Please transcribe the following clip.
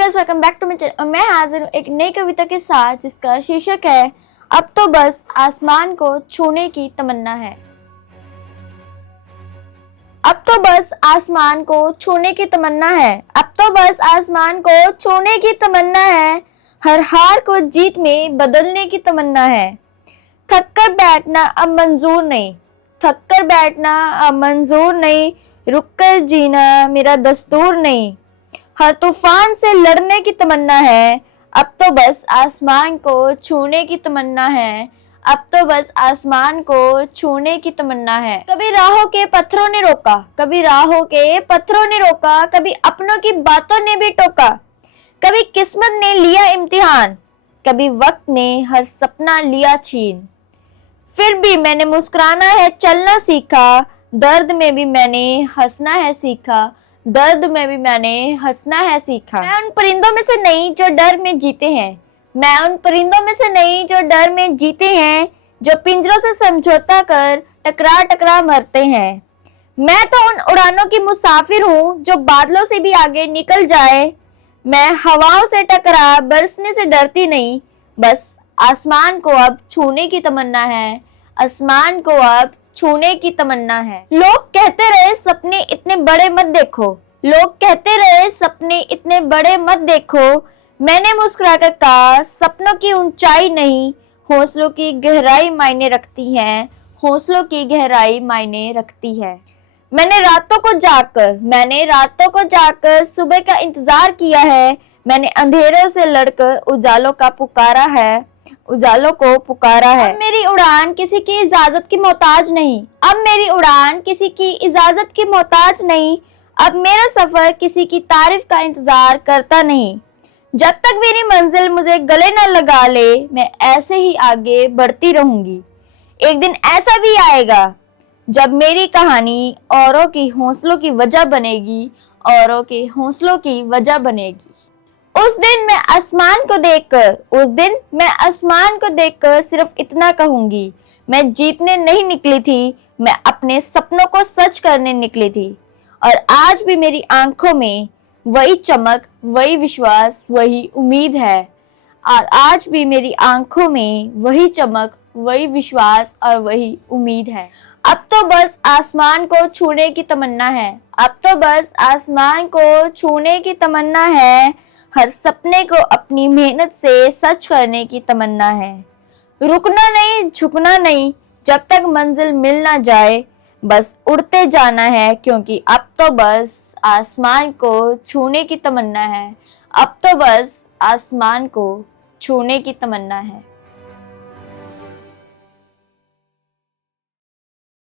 Guys, welcome back to my channel. मैं हाजिर हूँ एक नई कविता के साथ जिसका शीर्षक है अब तो बस आसमान को छूने की तमन्ना है। अब तो बस आसमान को छूने की तमन्ना है। अब तो बस आसमान को छूने की तमन्ना है। हर हार को जीत में बदलने की तमन्ना है। थक कर बैठना अब मंजूर नहीं। थक कर बैठना अब मंजूर नहीं। रुक कर जीना मेरा दस्तूर नहीं। हर तूफान से लड़ने की तमन्ना है। अब तो बस आसमान को छूने की तमन्ना है। अब तो बस आसमान को छूने की तमन्ना है। कभी राहों के पत्थरों ने रोका, कभी राहों के पत्थरों ने रोका, कभी अपनों की बातों ने भी टोका, कभी किस्मत ने लिया इम्तिहान, कभी वक्त ने हर सपना लिया छीन। फिर भी मैंने मुस्कुराना है चलना सीखा, दर्द में भी मैंने हंसना है सीखा, दर्द में भी मैंने हंसना है सीखा। मैं उन परिंदों में से नहीं जो डर में जीते हैं। मैं उन परिंदों में से नहीं जो डर में जीते हैं, जो पिंजरों से समझौता कर टकरा टकरा मरते हैं। मैं तो उन उड़ानों की मुसाफिर हूँ जो बादलों से भी आगे निकल जाए। मैं हवाओं से टकरा बरसने से डरती नहीं, बस आसमान को अब छूने की तमन्ना है। आसमान को अब छूने की तमन्ना है। लोग कहते रहे सपने इतने बड़े मत देखो, लोग कहते रहे सपने इतने बड़े मत देखो। मैंने मुस्कुराकर कहा सपनों की ऊंचाई नहीं, हौसलों की गहराई मायने रखती है, हौसलों की गहराई मायने रखती है। मैंने रातों को जाकर सुबह का इंतजार किया है। मैंने अंधेरों से लड़कर उजालों को पुकारा है। अब मेरी उड़ान किसी की इजाजत की मोहताज नहीं। अब मेरी उड़ान किसी की इजाजत की मोहताज नहीं। अब मेरा सफर किसी की तारीफ का इंतजार करता नहीं। जब तक मेरी मंजिल मुझे गले न लगा ले, मैं ऐसे ही आगे बढ़ती रहूंगी। एक दिन ऐसा भी आएगा जब मेरी कहानी औरों की हौसलों की वजह बनेगी, औरों के हौसलों की वजह बनेगी। उस दिन मैं आसमान को देखकर सिर्फ इतना कहूंगी, मैं जीतने नहीं निकली थी, मैं अपने सपनों को सच करने निकली थी। और आज भी मेरी आंखों में वही चमक, वही विश्वास, वही उम्मीद है। और आज भी मेरी आंखों में वही चमक, वही विश्वास और वही उम्मीद है। अब तो बस आसमान को छूने की तमन्ना है। अब तो बस आसमान को छूने की तमन्ना है। हर सपने को अपनी मेहनत से सच करने की तमन्ना है। रुकना नहीं, झुकना नहीं, जब तक मंजिल मिल ना जाए, बस उड़ते जाना है, क्योंकि अब तो बस आसमान को छूने की तमन्ना है। अब तो बस आसमान को छूने की तमन्ना है।